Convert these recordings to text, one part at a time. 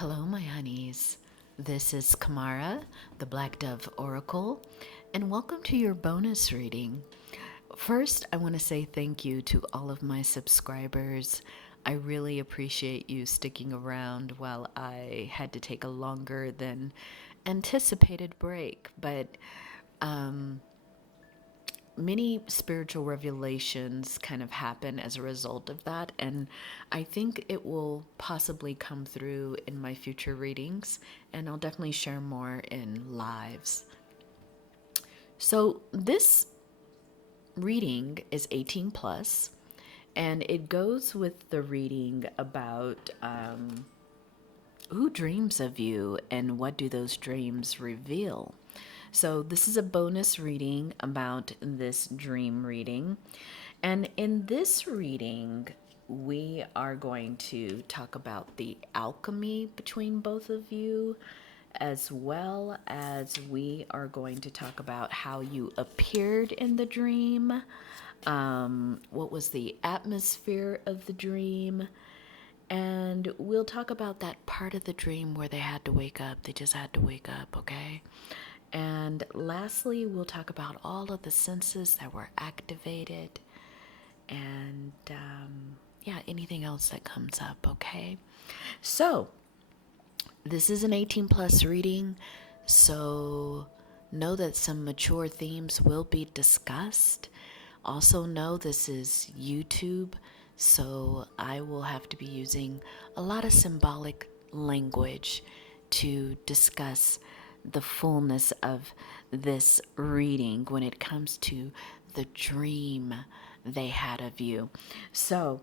Hello, my honeys. This is Kamara, the Black Dove Oracle, and welcome to your bonus reading. First, I want to say thank you to all of my subscribers. I really appreciate you sticking around while I had to take a longer than anticipated break, but many spiritual revelations kind of happen as a result of that, and I think it will possibly come through in my future readings, and I'll definitely share more in lives. So this reading is 18 plus, and it goes with the reading about who dreams of you and what do those dreams reveal. So this is a bonus reading about this dream reading. And in this reading, we are going to talk about the alchemy between both of you, as well as we are going to talk about how you appeared in the dream, what was the atmosphere of the dream, and we'll talk about that part of the dream where they had to wake up. They just had to wake up, okay? And lastly, we'll talk about all of the senses that were activated and, anything else that comes up, okay? So, this is an 18 plus reading, so know that some mature themes will be discussed. Also, know this is YouTube, so I will have to be using a lot of symbolic language to discuss the fullness of this reading when it comes to the dream they had of you. So,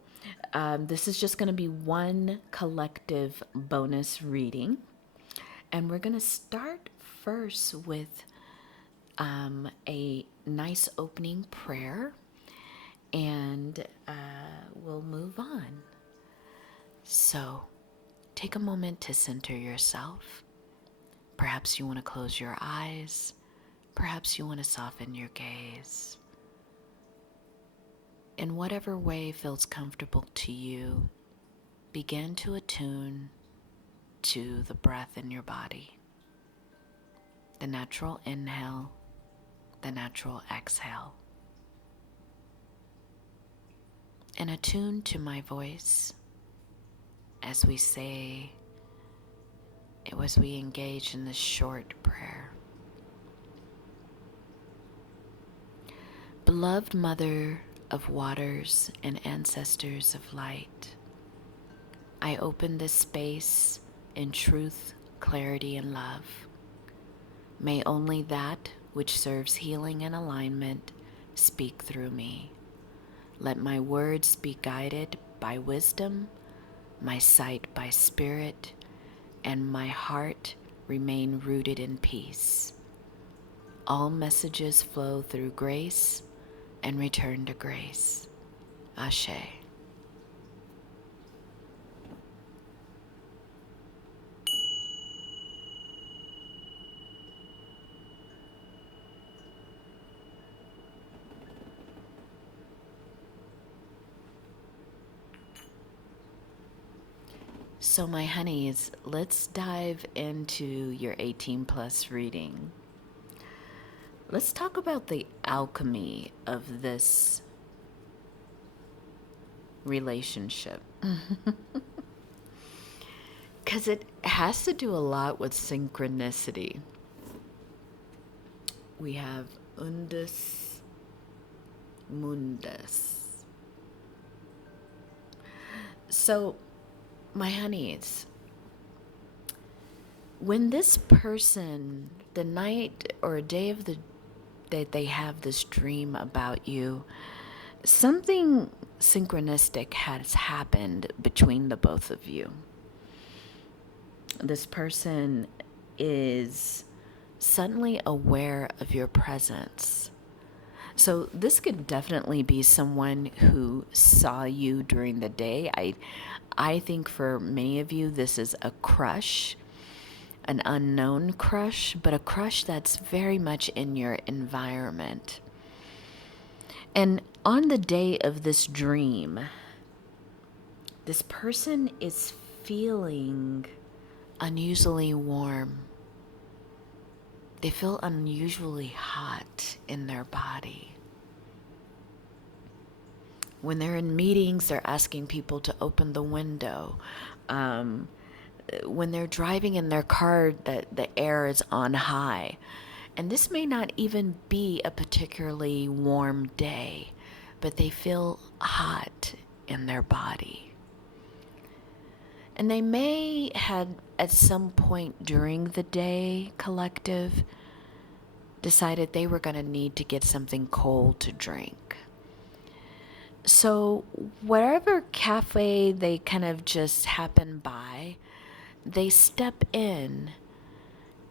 this is just going to be one collective bonus reading. And we're going to start first with a nice opening prayer, and we'll move on. So, take a moment to center yourself. Perhaps you want to close your eyes. Perhaps you want to soften your gaze. In whatever way feels comfortable to you, begin to attune to the breath in your body. The natural inhale, the natural exhale. And attune to my voice as we say, as we engage in this short prayer. Beloved Mother of waters and ancestors of light, I open this space in truth, clarity, and love. May only that which serves healing and alignment speak through me. Let my words be guided by wisdom, my sight by spirit, and my heart remain rooted in peace. All messages flow through grace and return to grace. Ashe. So my honeys, let's dive into your 18 plus reading. Let's talk about the alchemy of this relationship. Because it has to do a lot with synchronicity. We have undus mundus. So, my honeys, when this person, the night or day of the that they have this dream about you, something synchronistic has happened between the both of you. This person is suddenly aware of your presence. So this could definitely be someone who saw you during the day. I think for many of you, this is a crush, an unknown crush, but a crush that's very much in your environment. And on the day of this dream, this person is feeling unusually warm. They feel unusually hot in their body. When they're in meetings, they're asking people to open the window. When they're driving in their car, the air is on high. And this may not even be a particularly warm day, but they feel hot in their body. And they may have, at some point during the day, collective, decided they were going to need to get something cold to drink. So wherever cafe they kind of just happen by, they step in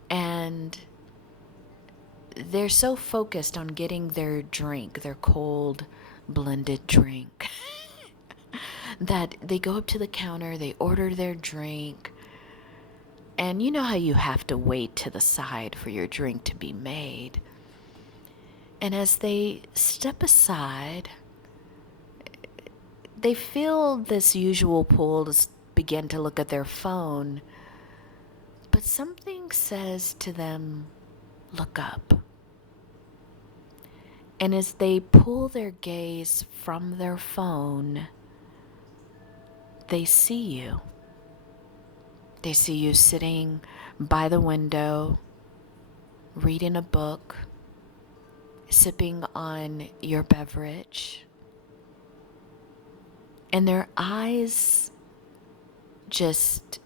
and they're so focused on getting their drink, their cold blended drink, that they go up to the counter, they order their drink, and you know how you have to wait to the side for your drink to be made. And as they step aside, they feel this usual pull to begin to look at their phone, but something says to them, look up. And as they pull their gaze from their phone, they see you. They see you sitting by the window, reading a book, sipping on your beverage, and their eyes just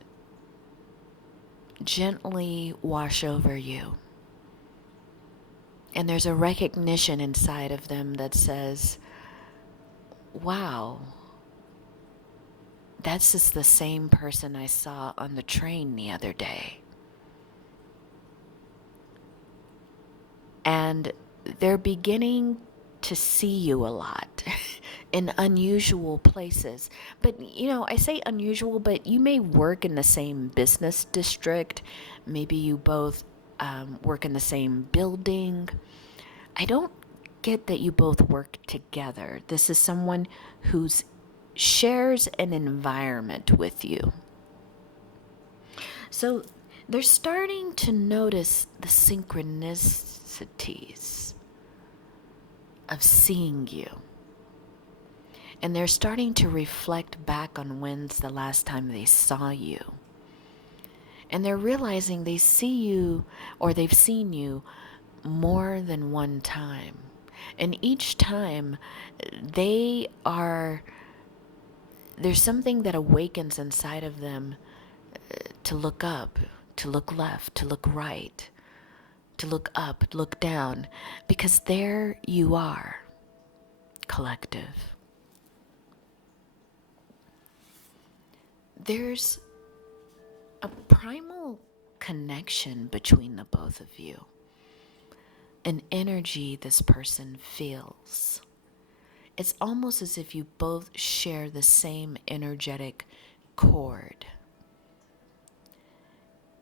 gently wash over you. And there's a recognition inside of them that says, wow, that's just the same person I saw on the train the other day. And they're beginning to see you a lot in unusual places. But, you know, I say unusual, but you may work in the same business district. Maybe you both work in the same building. I don't get that you both work together. This is someone who shares an environment with you. So they're starting to notice the synchronicities of seeing you. And they're starting to reflect back on when's the last time they saw you. And they're realizing they see you, or they've seen you more than one time. And each time there's something that awakens inside of them to look up, to look left, to look right, to look up, look down, because there you are, collective. There's a primal connection between the both of you, an energy this person feels. It's almost as if you both share the same energetic cord.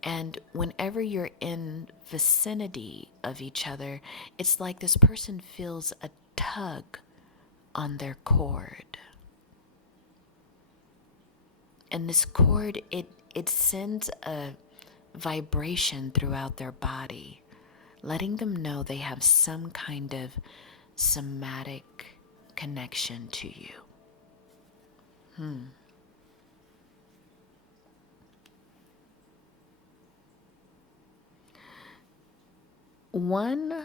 And whenever you're in vicinity of each other, it's like this person feels a tug on their cord. And this cord, it sends a vibration throughout their body, letting them know they have some kind of somatic connection to you. One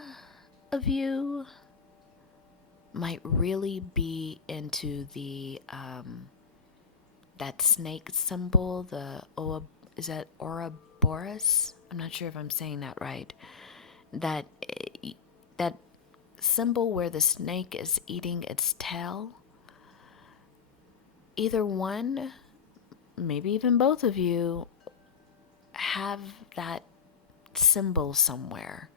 of you might really be into the that snake symbol, is that Ouroboros? I'm not sure if I'm saying that right. That symbol where the snake is eating its tail. Either one, maybe even both of you, have that symbol somewhere.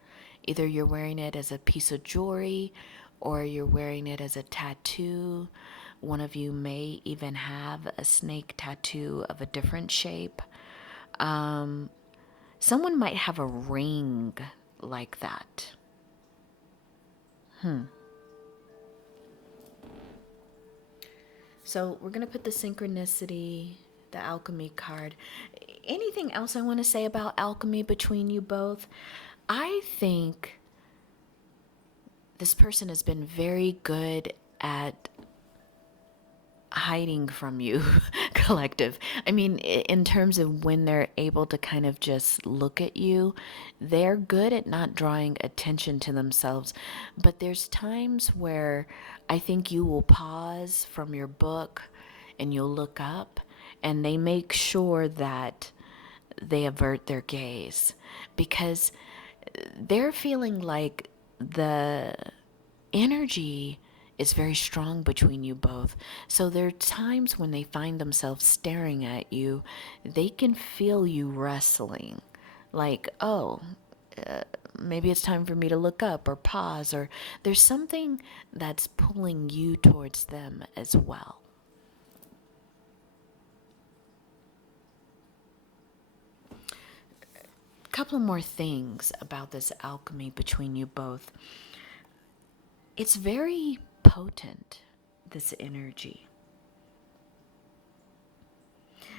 Either you're wearing it as a piece of jewelry or you're wearing it as a tattoo. One of you may even have a snake tattoo of a different shape. Someone might have a ring like that. So we're going to put the synchronicity, the alchemy card. anything else I want to say about alchemy between you both? I think this person has been very good at hiding from you, collective. I mean, in terms of when they're able to kind of just look at you, they're good at not drawing attention to themselves. But there's times where I think you will pause from your book and you'll look up, and they make sure that they avert their gaze because they're feeling like the energy is very strong between you both. So there are times when they find themselves staring at you, they can feel you wrestling. Like, oh, maybe it's time for me to look up or pause, or there's something that's pulling you towards them as well. A couple more things about this alchemy between you both. It's very potent, this energy.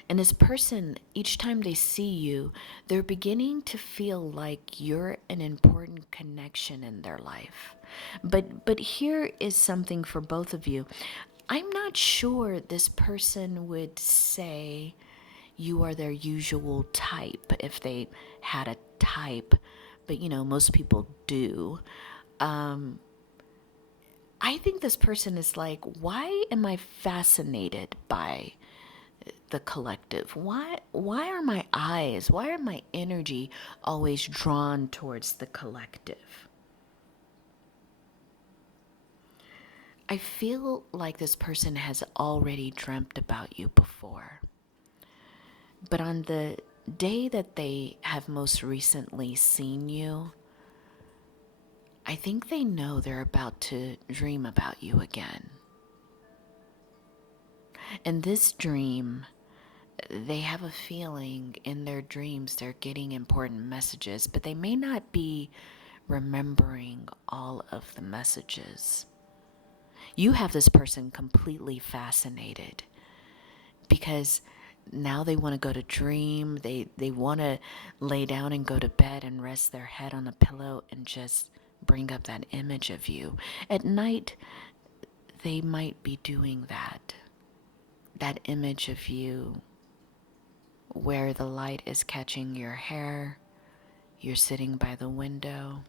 And this person, each time they see you, they're beginning to feel like you're an important connection in their life. But here is something for both of you. I'm not sure this person would say you are their usual type if they had a type, but most people do. I think this person is like, why am I fascinated by the collective? Why are my eyes, why are my energy always drawn towards the collective? I feel like this person has already dreamt about you before. But on the day that they have most recently seen you, I think they know they're about to dream about you again. And this dream, they have a feeling in their dreams they're getting important messages, but they may not be remembering all of the messages. You have this person completely fascinated because now they want to go to dream. They want to lay down and go to bed and rest their head on a pillow and just bring up that image of you. At night, they might be doing that. That image of you where the light is catching your hair, you're sitting by the window,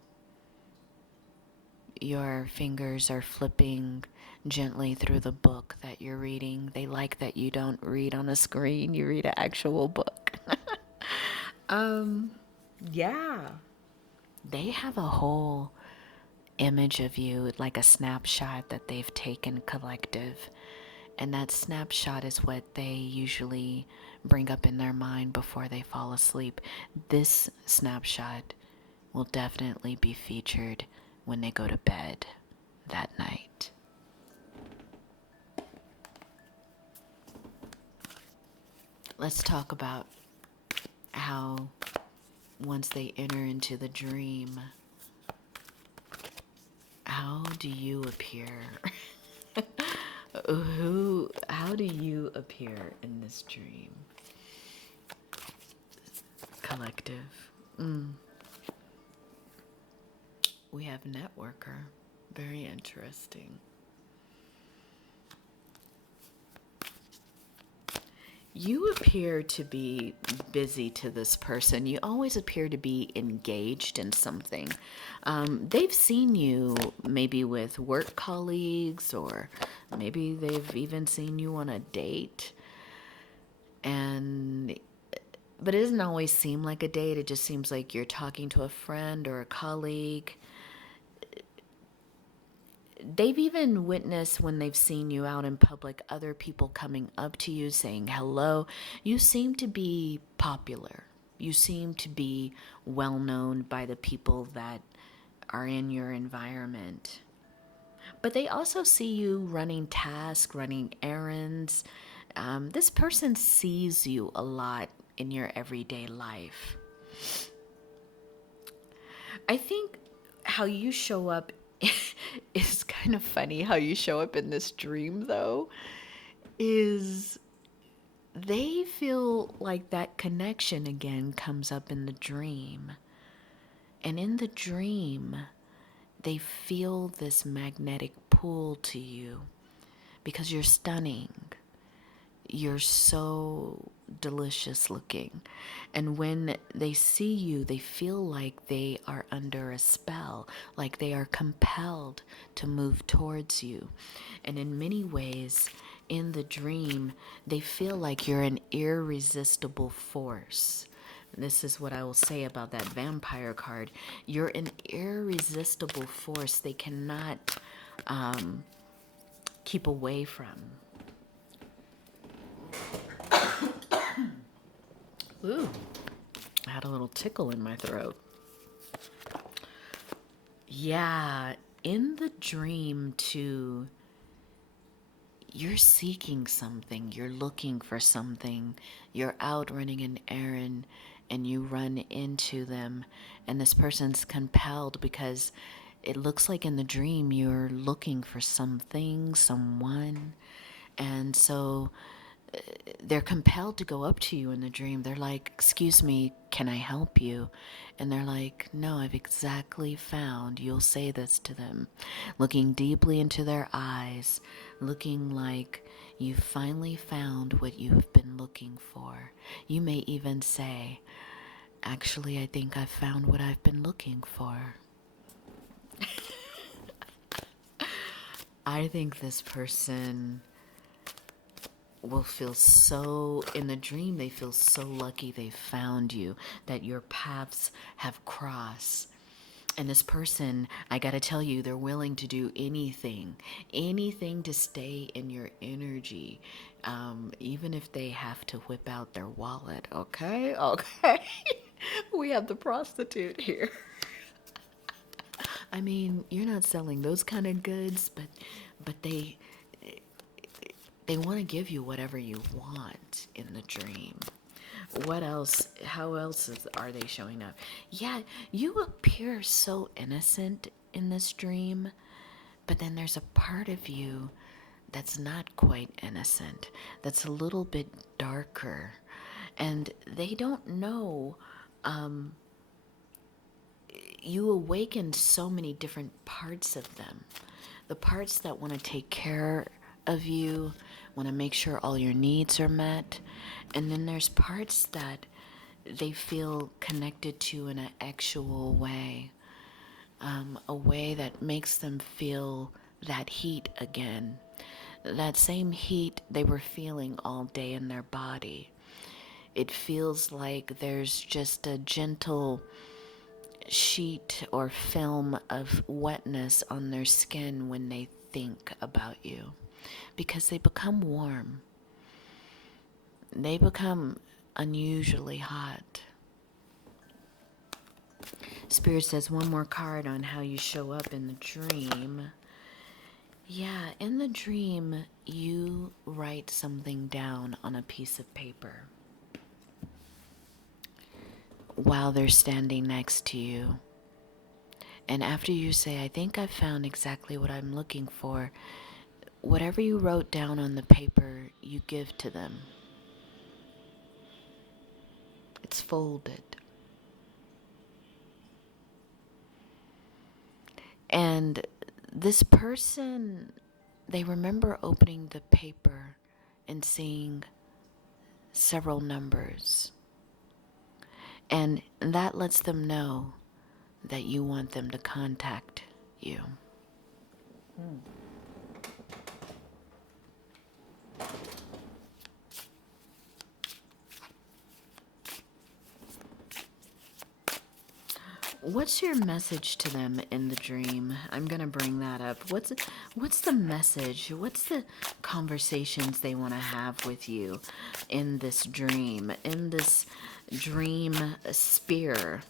your fingers are flipping gently through the book that you're reading. They like that you don't read on a screen, you read an actual book. Yeah. They have a whole image of you, like a snapshot that they've taken collective. And that snapshot is what they usually bring up in their mind before they fall asleep. This snapshot will definitely be featured when they go to bed that night. Let's talk about how once they enter into the dream, how do you appear? How do you appear in this dream? Collective. We have networker. Very interesting. You appear to be busy to this person. You always appear to be engaged in something. They've seen you maybe with work colleagues, or maybe they've even seen you on a date. But it doesn't always seem like a date. It just seems like you're talking to a friend or a colleague. They've even witnessed when they've seen you out in public, other people coming up to you saying hello. You seem to be popular. You seem to be well known by the people that are in your environment. But they also see you running tasks, running errands. This person sees you a lot in your everyday life. I think how you show up is kind of funny. How you show up in this dream, though, is they feel like that connection again comes up in the dream. And in the dream, they feel this magnetic pull to you because you're stunning. You're so delicious looking. And when they see you, they feel like they are under a spell, like they are compelled to move towards you. And in many ways, in the dream, they feel like you're an irresistible force. This is what I will say about that vampire card. You're an irresistible force they cannot keep away from. Ooh, I had a little tickle in my throat. Yeah, in the dream too, you're seeking something, you're looking for something, you're out running an errand and you run into them, and this person's compelled because it looks like in the dream you're looking for something, someone, and so they're compelled to go up to you in the dream. They're like, "Excuse me, can I help you?" And they're like, "No, I've exactly found." You'll say this to them, looking deeply into their eyes, looking like you've finally found what you've been looking for. You may even say, "Actually, I think I've found what I've been looking for." I think this person will feel so, in the dream, they feel so lucky they found you, that your paths have crossed. And this person, I gotta tell you, they're willing to do anything, anything to stay in your energy, even if they have to whip out their wallet. Okay, okay. We have the prostitute here. I mean, you're not selling those kind of goods, but they want to give you whatever you want in the dream. What else? How else are they showing up? Yeah, you appear so innocent in this dream, but then there's a part of you that's not quite innocent, that's a little bit darker. And they don't know. You awaken so many different parts of them. The parts that want to take care of you, want to make sure all your needs are met. And then there's parts that they feel connected to in an actual way, a way that makes them feel that heat again, that same heat they were feeling all day in their body. It feels like there's just a gentle sheet or film of wetness on their skin when they think about you, because they become warm. They become unusually hot. Spirit says one more card on how you show up in the dream. Yeah, in the dream, you write something down on a piece of paper while they're standing next to you. And after you say, "I think I've found exactly what I'm looking for," whatever you wrote down on the paper, you give to them. It's folded. And this person, they remember opening the paper and seeing several numbers. And that lets them know that you want them to contact you. What's your message to them in the dream? I'm going to bring that up. What's the message? What's the conversations they want to have with you in this dream? In this dream sphere?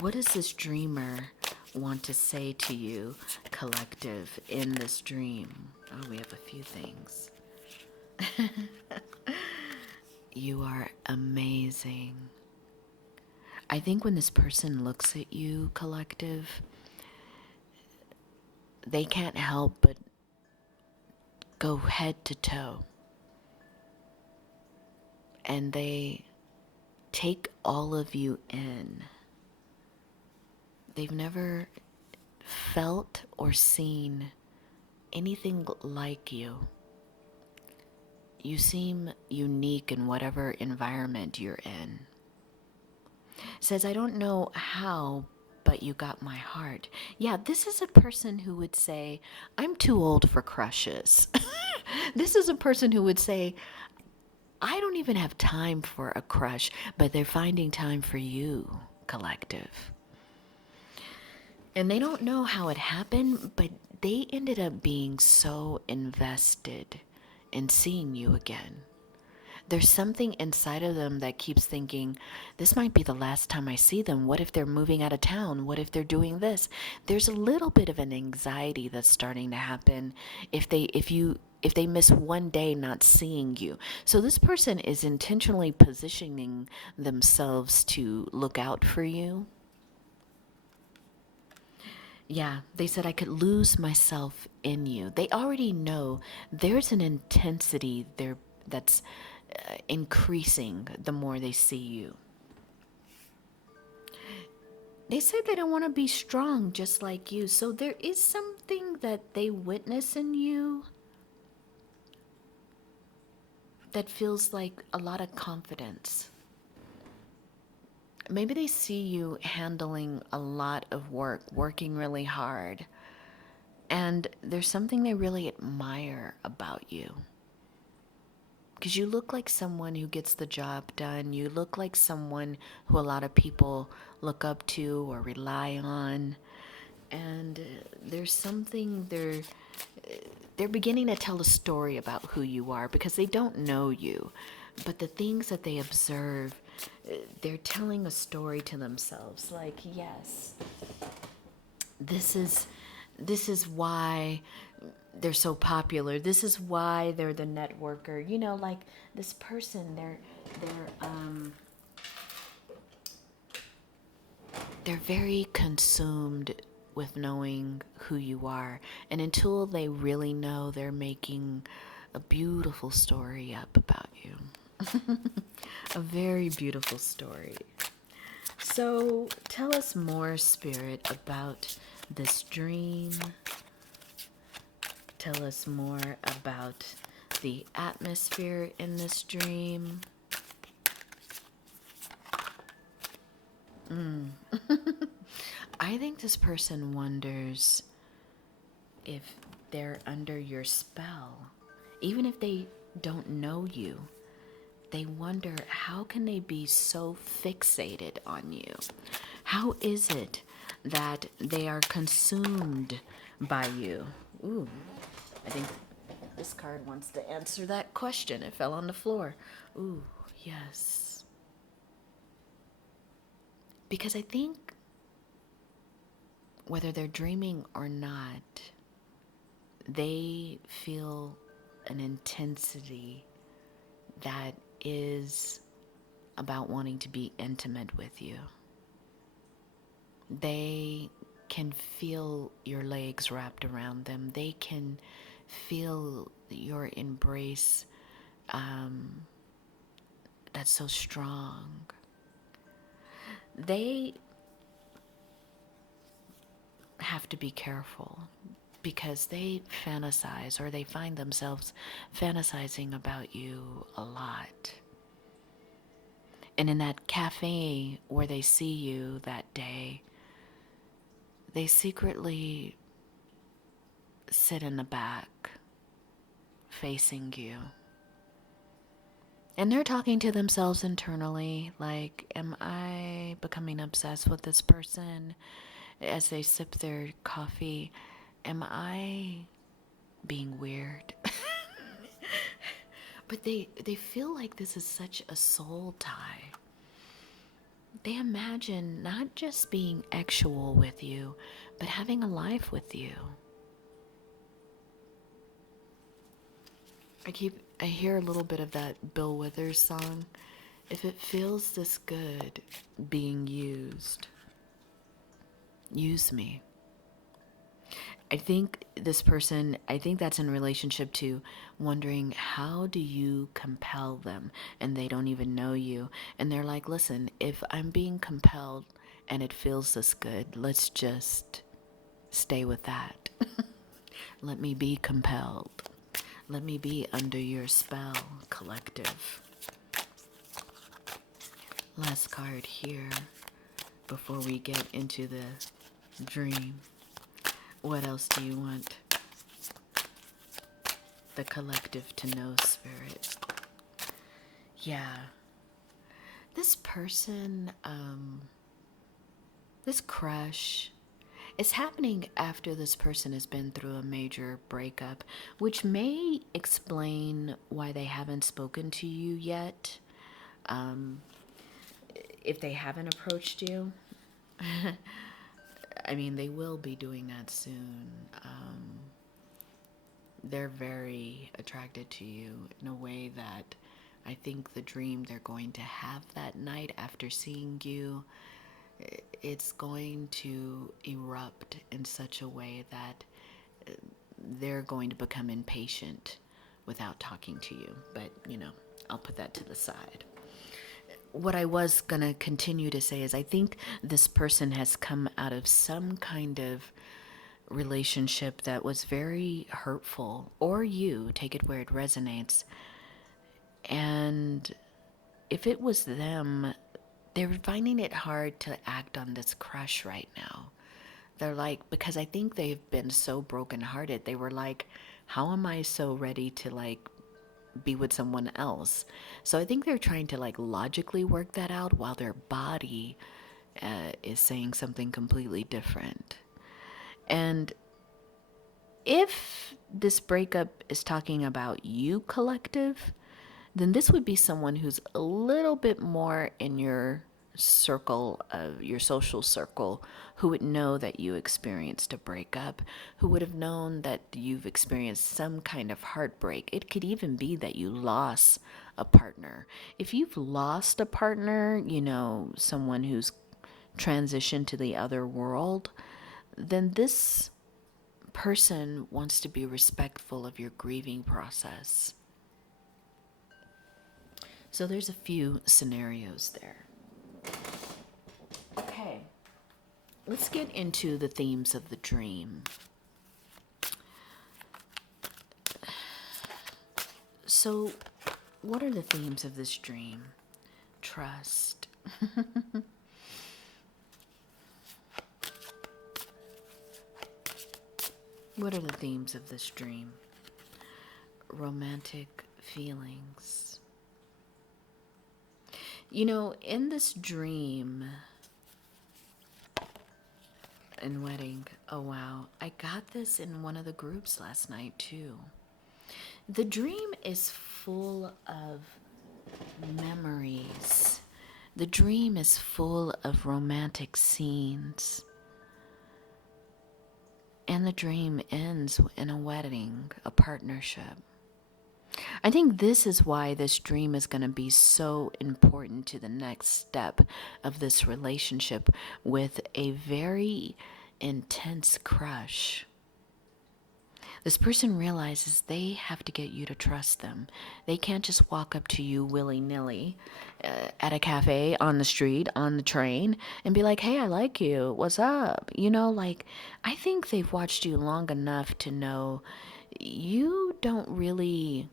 What does this dreamer want to say to you, collective, in this dream? Oh, we have a few things. You are amazing. I think when this person looks at you, collective, they can't help but go head to toe and they take all of you in. They've never felt or seen anything like you. You seem unique in whatever environment you're in. Says, I don't know how, but you got my heart. Yeah, this is a person who would say, I'm too old for crushes. This is a person who would say, I don't even have time for a crush, but they're finding time for you, collective. And they don't know how it happened, but they ended up being so invested in seeing you again. There's something inside of them that keeps thinking, this might be the last time I see them. What if they're moving out of town? What if they're doing this? There's a little bit of an anxiety that's starting to happen if they miss one day not seeing you. So this person is intentionally positioning themselves to look out for you. Yeah, they said I could lose myself in you. They already know there's an intensity there that's increasing the more they see you. They said they don't want to be strong just like you. So there is something that they witness in you that feels like a lot of confidence. Maybe they see you handling a lot of work, working really hard, and there's something they really admire about you. Because you look like someone who gets the job done. You look like someone who a lot of people look up to or rely on. And there's something they're beginning to tell a story about who you are because they don't know you. But the things that they observe, they're telling a story to themselves. Like, yes, this is why they're so popular. This is why they're the networker. You know, like this person, they're very consumed with knowing who you are. And until they really know, they're making a beautiful story up about you. A very beautiful story. So tell us more, Spirit, about this dream. Tell us more about the atmosphere in this dream. I think this person wonders if they're under your spell. Even if they don't know you, they wonder, how can they be so fixated on you? How is it that they are consumed by you? Ooh, I think this card wants to answer that question. It fell on the floor. Ooh, yes. Because I think whether they're dreaming or not, they feel an intensity that is about wanting to be intimate with you. They can feel your legs wrapped around them. They can feel your embrace that's so strong. They have to be careful because they fantasize, or they find themselves fantasizing about you a lot. And in that cafe where they see you that day, they secretly sit in the back, facing you. And they're talking to themselves internally, like, am I becoming obsessed with this person? As they sip their coffee, am I being weird? But they feel like this is such a soul tie. They imagine not just being actual with you, but having a life with you. I hear a little bit of that Bill Withers song. If it feels this good being used, use me. I think this person, I think that's in relationship to wondering how do you compel them and they don't even know you. And they're like, listen, if I'm being compelled and it feels this good, let's just stay with that. Let me be compelled. Let me be under your spell, collective. Last card here before we get into the dream. What else do you want the collective to know, Spirit? Yeah. This person, this crush, is happening after this person has been through a major breakup, which may explain why they haven't spoken to you yet. If they haven't approached you, I mean, they will be doing that soon. They're very attracted to you in a way that I think the dream they're going to have that night after seeing you, it's going to erupt in such a way that they're going to become impatient without talking to you. But, I'll put that to the side. What I was going to continue to say is I think this person has come out of some kind of relationship that was very hurtful, or you take it where it resonates. And if it was them, they're finding it hard to act on this crush right now. They're like, because I think they've been so brokenhearted, they were like, how am I so ready to be with someone else? So I think they're trying to logically work that out while their body is saying something completely different. And if this breakup is talking about you, collective, then this would be someone who's a little bit more in your circle of your social circle, who would know that you experienced a breakup, who would have known that you've experienced some kind of heartbreak. It could even be that you lost a partner. If you've lost a partner, someone who's transitioned to the other world, then this person wants to be respectful of your grieving process. So there's a few scenarios there. Okay, let's get into the themes of the dream. So, what are the themes of this dream? Trust. What are the themes of this dream? Romantic feelings. In this dream and wedding, oh wow, I got this in one of the groups last night too. The dream is full of memories. The dream is full of romantic scenes. And the dream ends in a wedding, a partnership. I think this is why this dream is going to be so important to the next step of this relationship with a very intense crush. This person realizes they have to get you to trust them. They can't just walk up to you willy-nilly at a cafe, on the street, on the train, and be like, hey, I like you. What's up? I think they've watched you long enough to know you don't really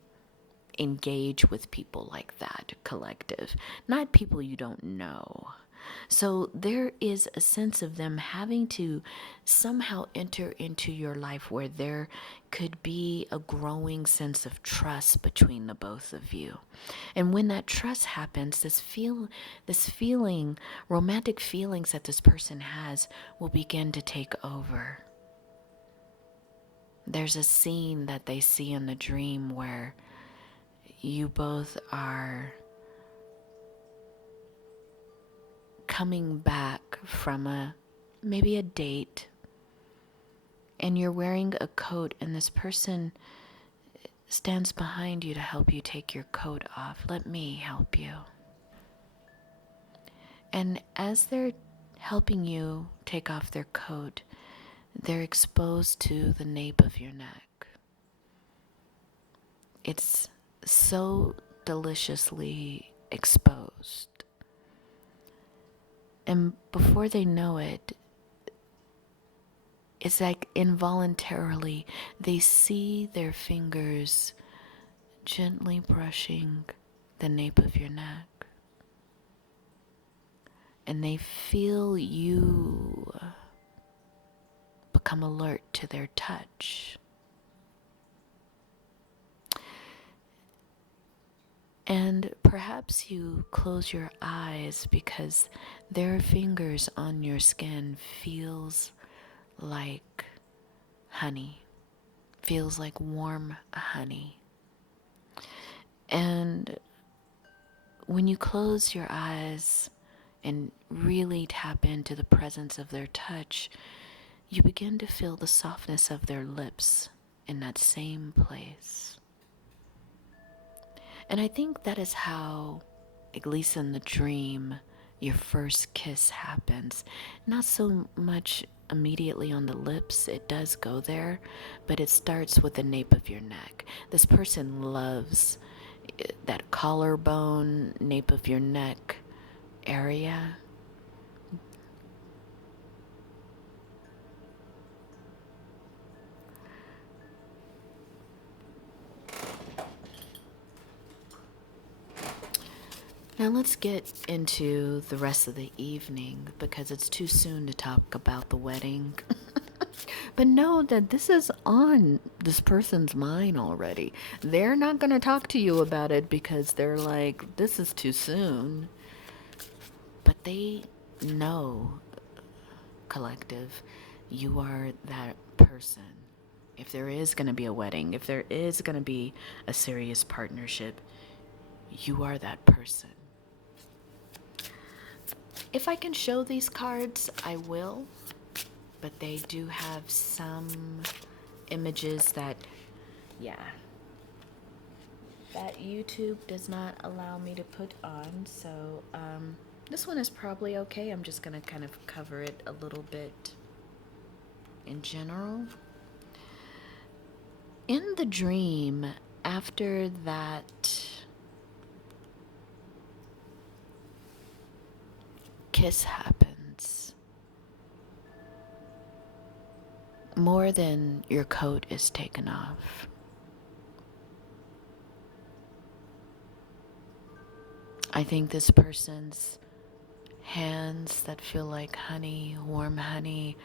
engage with people like that, collective. Not people you don't know. So there is a sense of them having to somehow enter into your life where there could be a growing sense of trust between the both of you. And when that trust happens, this feeling, romantic feelings that this person has will begin to take over. There's a scene that they see in the dream where you both are coming back from maybe a date, and you're wearing a coat, and this person stands behind you to help you take your coat off. Let me help you. And as they're helping you take off their coat, they're exposed to the nape of your neck. It's so deliciously exposed. And before they know it, it's like involuntarily they see their fingers gently brushing the nape of your neck. And they feel you become alert to their touch. And perhaps you close your eyes because their fingers on your skin feels like honey, feels like warm honey. And when you close your eyes and really tap into the presence of their touch, you begin to feel the softness of their lips in that same place. And I think that is how, at least in the dream, your first kiss happens. Not so much immediately on the lips, it does go there, but it starts with the nape of your neck. This person loves that collarbone, nape of your neck area. Now let's get into the rest of the evening because it's too soon to talk about the wedding. But know that this is on this person's mind already. They're not going to talk to you about it because they're like, this is too soon. But they know, collective, you are that person. If there is going to be a wedding, if there is going to be a serious partnership, you are that person. If I can show these cards, I will, but they do have some images that, that YouTube does not allow me to put on, so this one is probably okay. I'm just going to kind of cover it a little bit in general. In the dream, after that kiss happens, more than your coat is taken off. I think this person's hands that feel like honey, warm honey,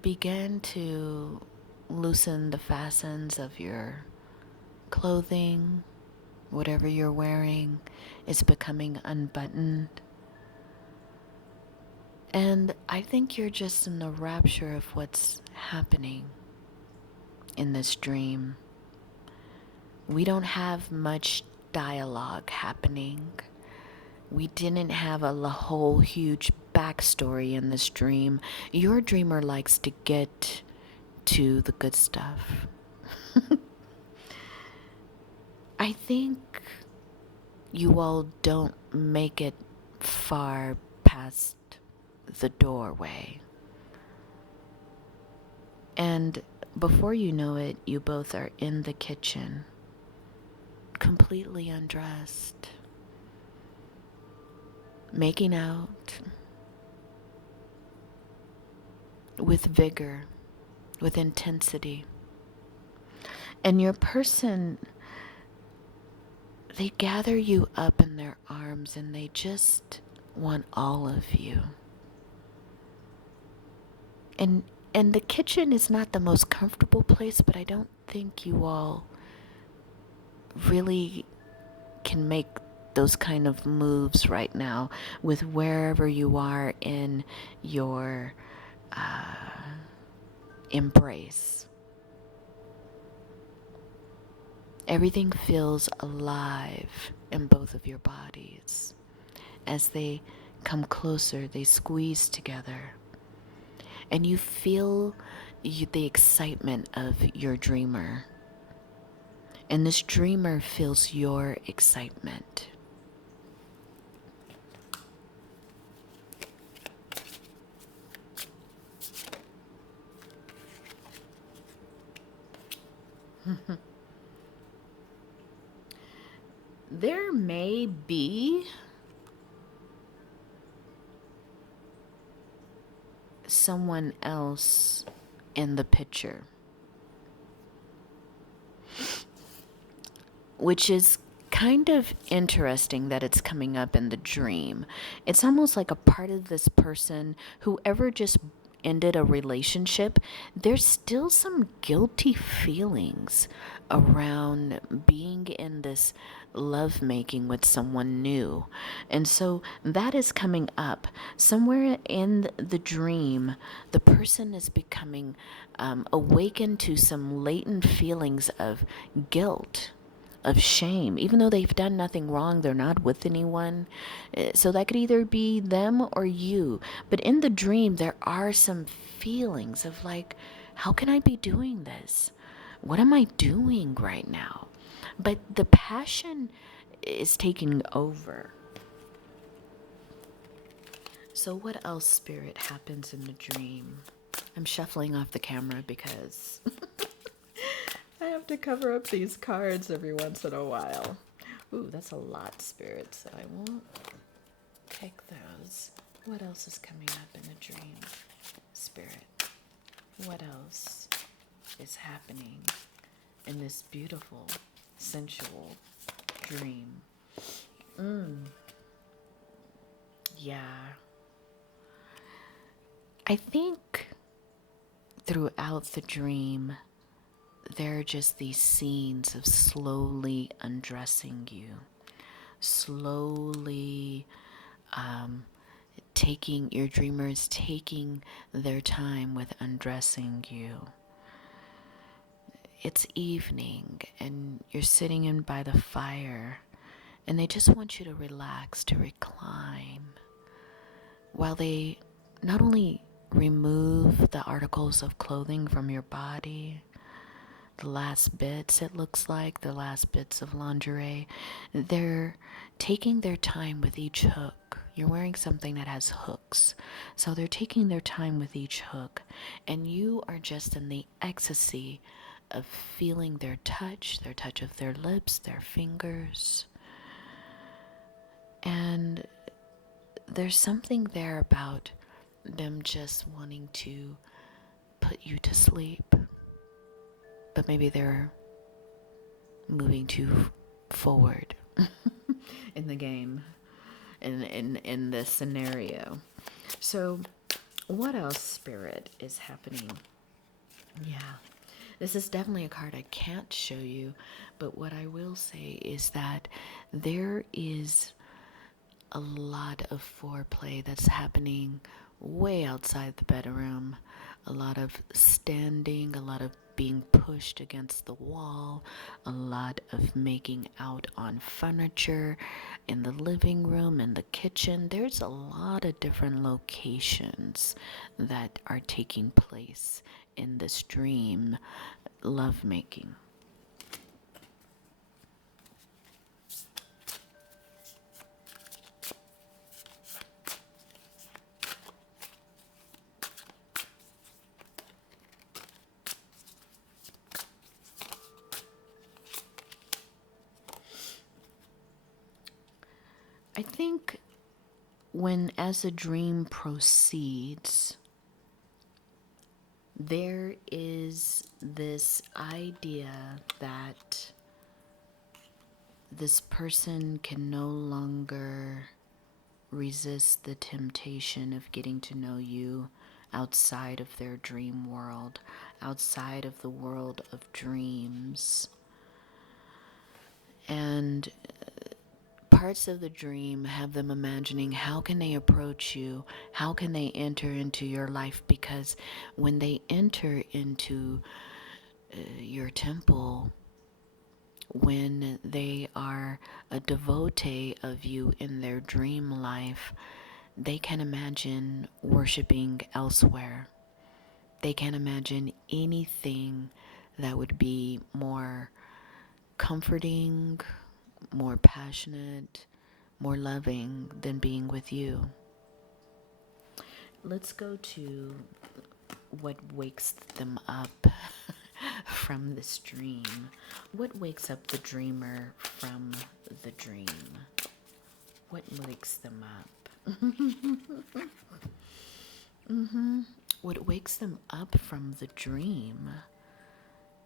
begin to loosen the fastens of your clothing. Whatever you're wearing is becoming unbuttoned. And I think you're just in the rapture of what's happening in this dream. We don't have much dialogue happening. We didn't have a whole huge backstory in this dream. Your dreamer likes to get to the good stuff. I think you all don't make it far past the doorway. And before you know it, you both are in the kitchen, completely undressed, making out with vigor, with intensity. And your person, they gather you up in their arms and they just want all of you. And the kitchen is not the most comfortable place, but I don't think you all really can make those kind of moves right now with wherever you are in your embrace. Everything feels alive in both of your bodies. As they come closer, they squeeze together. And you feel the excitement of your dreamer. And this dreamer feels your excitement. There may be someone else in the picture, which is kind of interesting that it's coming up in the dream. It's almost like a part of this person, whoever just ended a relationship, there's still some guilty feelings around being in this lovemaking with someone new. And so that is coming up. Somewhere in the dream, the person is becoming awakened to some latent feelings of guilt, of shame, even though they've done nothing wrong, they're not with anyone. So that could either be them or you. But in the dream, there are some feelings of like, how can I be doing this? What am I doing right now? But the passion is taking over. So what else, Spirit, happens in the dream? I'm shuffling off the camera because I have to cover up these cards every once in a while. Ooh, that's a lot, Spirit, so I won't take those. What else is coming up in the dream, Spirit? What else is happening in this beautiful, sensual dream? Yeah. I think throughout the dream, there are just these scenes of slowly undressing you, slowly your dreamers taking their time with undressing you. It's evening and you're sitting in by the fire and they just want you to relax, to recline, while they not only remove the articles of clothing from your body, the last bits, it looks like, the last bits of lingerie. They're taking their time with each hook. You're wearing something that has hooks. So they're taking their time with each hook. And you are just in the ecstasy of feeling their touch of their lips, their fingers. And there's something there about them just wanting to put you to sleep. But maybe they're moving too forward in the game, in this scenario. So what else, Spirit, is happening? Yeah, this is definitely a card I can't show you, but what I will say is that there is a lot of foreplay that's happening way outside the bedroom. A lot of standing, a lot of being pushed against the wall, a lot of making out on furniture in the living room, in the kitchen. There's a lot of different locations that are taking place in this dream lovemaking. I think as a dream proceeds, there is this idea that this person can no longer resist the temptation of getting to know you outside of their dream world, outside of the world of dreams. And parts of the dream have them imagining how can they approach you, how can they enter into your life, because when they enter into your temple, when they are a devotee of you in their dream life, they can imagine worshiping elsewhere. They can imagine anything that would be more comforting, more passionate, more loving than being with you. Let's go to what wakes them up from this dream? What wakes up the dreamer from the dream? What wakes them up? What wakes them up from the dream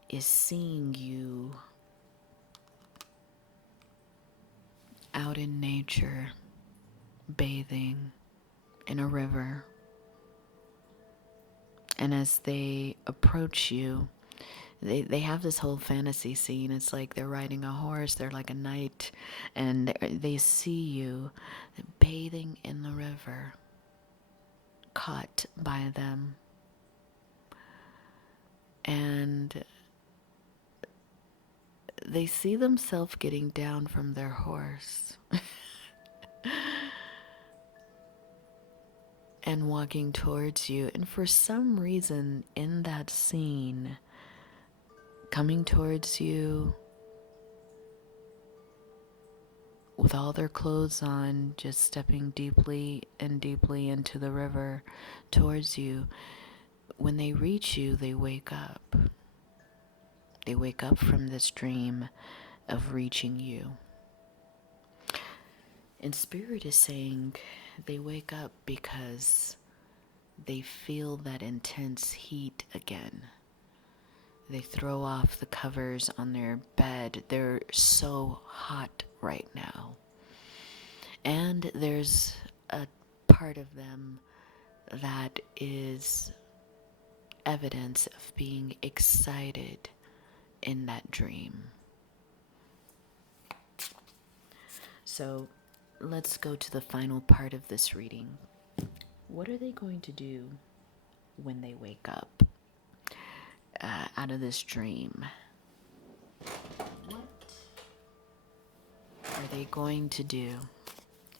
is seeing you out in nature, bathing in a river. And as they approach you, they have this whole fantasy scene. It's like they're riding a horse, they're like a knight, and they see you bathing in the river, caught by them. And they see themselves getting down from their horse and walking towards you. And for some reason in that scene, coming towards you with all their clothes on, just stepping deeply and deeply into the river towards you, when they reach you, they wake up. They wake up from this dream of reaching you. And Spirit is saying they wake up because they feel that intense heat again. They throw off the covers on their bed. They're so hot right now. And there's a part of them that is evidence of being excited in that dream. So let's go to the final part of this reading. What are they going to do when they wake up out of this dream? What are they going to do?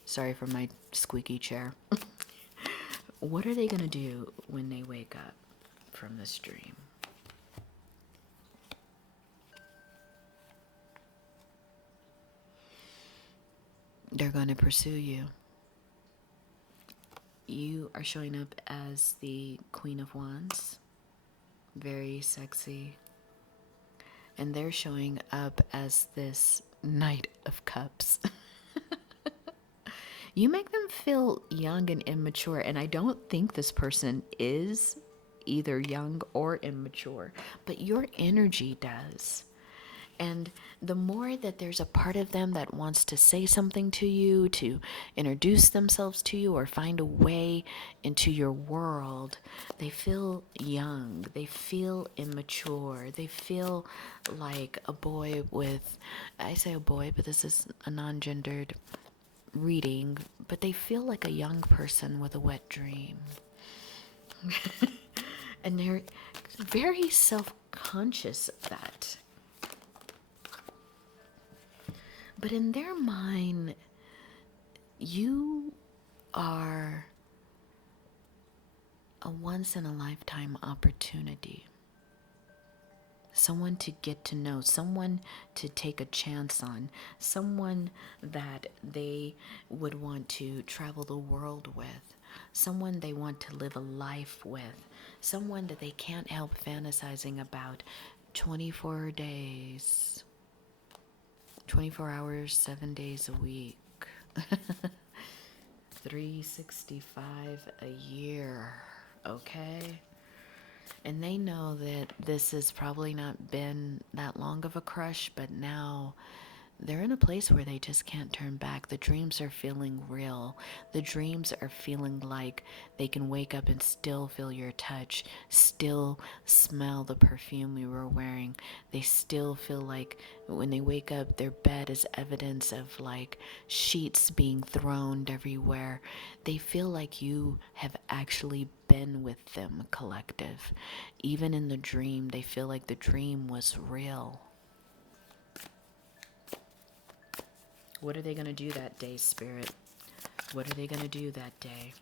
Sorry for my squeaky chair. What are they going to do when they wake up from this dream? They're going to pursue you. You are showing up as the Queen of Wands, very sexy. And they're showing up as this Knight of Cups. You make them feel young and immature, and I don't think this person is either young or immature, but your energy does. And the more that there's a part of them that wants to say something to you, to introduce themselves to you, or find a way into your world, they feel young, they feel immature, they feel like a boy with, I say a boy, but this is a non-gendered reading, but they feel like a young person with a wet dream. And they're very self-conscious of that. But in their mind, you are a once-in-a-lifetime opportunity. Someone to get to know, someone to take a chance on, someone that they would want to travel the world with, someone they want to live a life with, someone that they can't help fantasizing about 24 days. 24 hours, 7 days a week, 365 a year, okay? And they know that this has probably not been that long of a crush, but now they're in a place where they just can't turn back. The dreams are feeling real. The dreams are feeling like they can wake up and still feel your touch, still smell the perfume you were wearing. They still feel like when they wake up, their bed is evidence of like sheets being thrown everywhere. They feel like you have actually been with them, collective. Even in the dream, they feel like the dream was real. What are they going to do that day, Spirit? What are they going to do that day?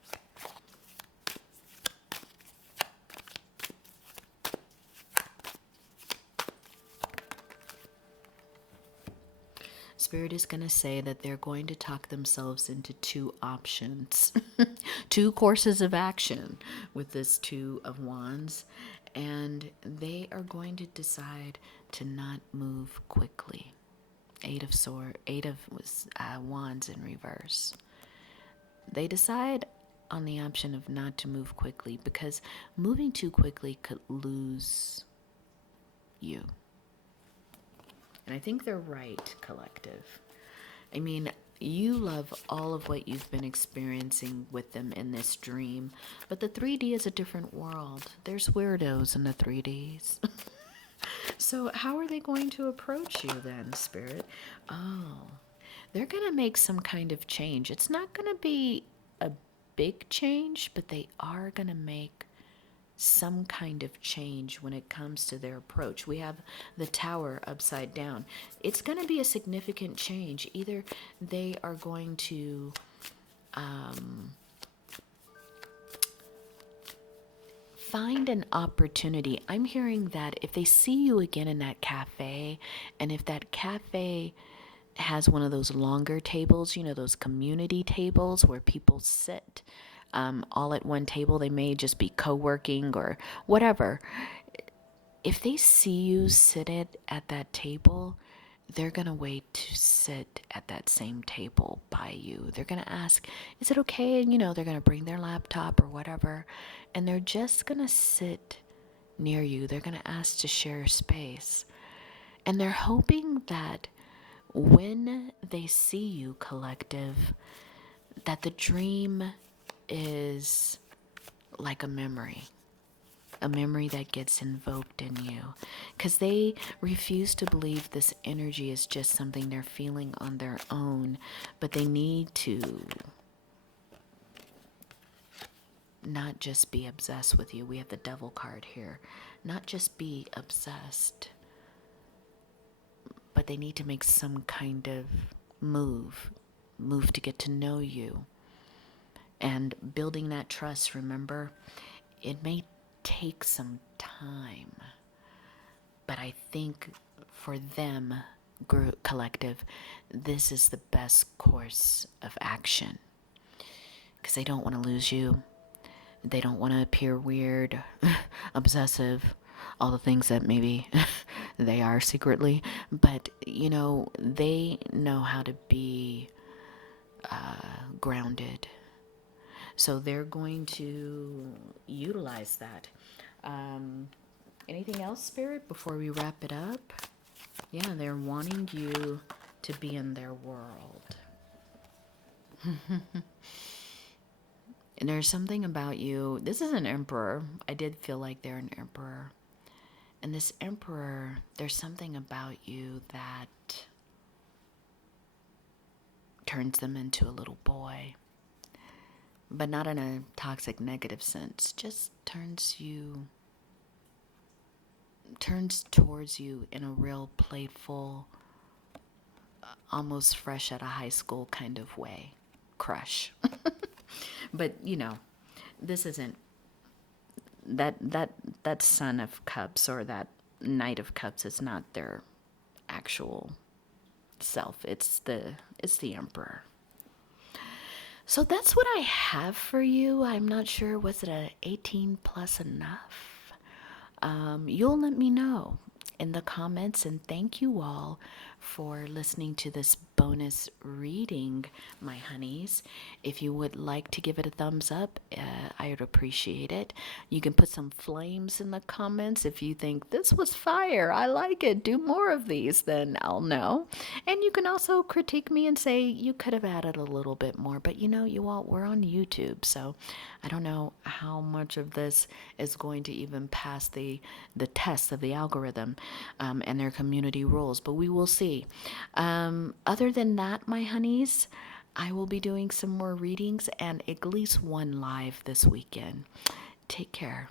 Spirit is going to say that they're going to talk themselves into two options, two courses of action with this Two of Wands. and they are going to decide to not move quickly. Eight of wands in reverse. They decide on the option of not to move quickly because moving too quickly could lose you. And I think they're right, collective. I mean, you love all of what you've been experiencing with them in this dream, but the 3D is a different world. There's weirdos in the 3Ds. So how are they going to approach you then, Spirit? Oh, they're going to make some kind of change. It's not going to be a big change, but they are going to make some kind of change when it comes to their approach. We have the Tower upside down. It's going to be a significant change. Either they are going to find an opportunity. I'm hearing that if they see you again in that cafe, and if that cafe has one of those longer tables, you know, those community tables where people sit all at one table, they may just be co-working or whatever. If they see you seated at that table, they're going to wait to sit at that same table by you. They're going to ask, is it okay? And, you know, they're going to bring their laptop or whatever, and they're just going to sit near you. They're going to ask to share space. And they're hoping that when they see you, collective, that the dream is like a memory that gets invoked in you, because they refuse to believe this energy is just something they're feeling on their own, but they need to not just be obsessed with you. We have the Devil card here. Not just be obsessed, but they need to make some kind of move to get to know you. And building that trust, remember, it may take some time, but I think for them, collective, this is the best course of action, because they don't want to lose you. They don't want to appear weird, obsessive, all the things that maybe they are secretly, but you know, they know how to be grounded. So they're going to utilize that. Anything else, Spirit, before we wrap it up? Yeah, they're wanting you to be in their world. And there's something about you. This is an emperor. I did feel like they're an emperor. And this emperor, there's something about you that turns them into a little boy. But not in a toxic, negative sense. Just turns towards you in a real playful, almost fresh out of high school kind of way. Crush. But, you know, this isn't that Son of Cups or that Knight of Cups is not their actual self. It's the Emperor. So that's what I have for you. I'm not sure, was it a 18 plus enough? You'll let me know in the comments, and thank you all for listening to this bonus reading, my honeys. If you would like to give it a thumbs up, I would appreciate it. You can put some flames in the comments if you think this was fire, I like it, do more of these, then I'll know. And you can also critique me and say you could have added a little bit more, but you know, you all, we're on YouTube, so I don't know how much of this is going to even pass the test of the algorithm and their community rules, but we will see. Other than that, my honeys, I will be doing some more readings and at least one live this weekend. Take care.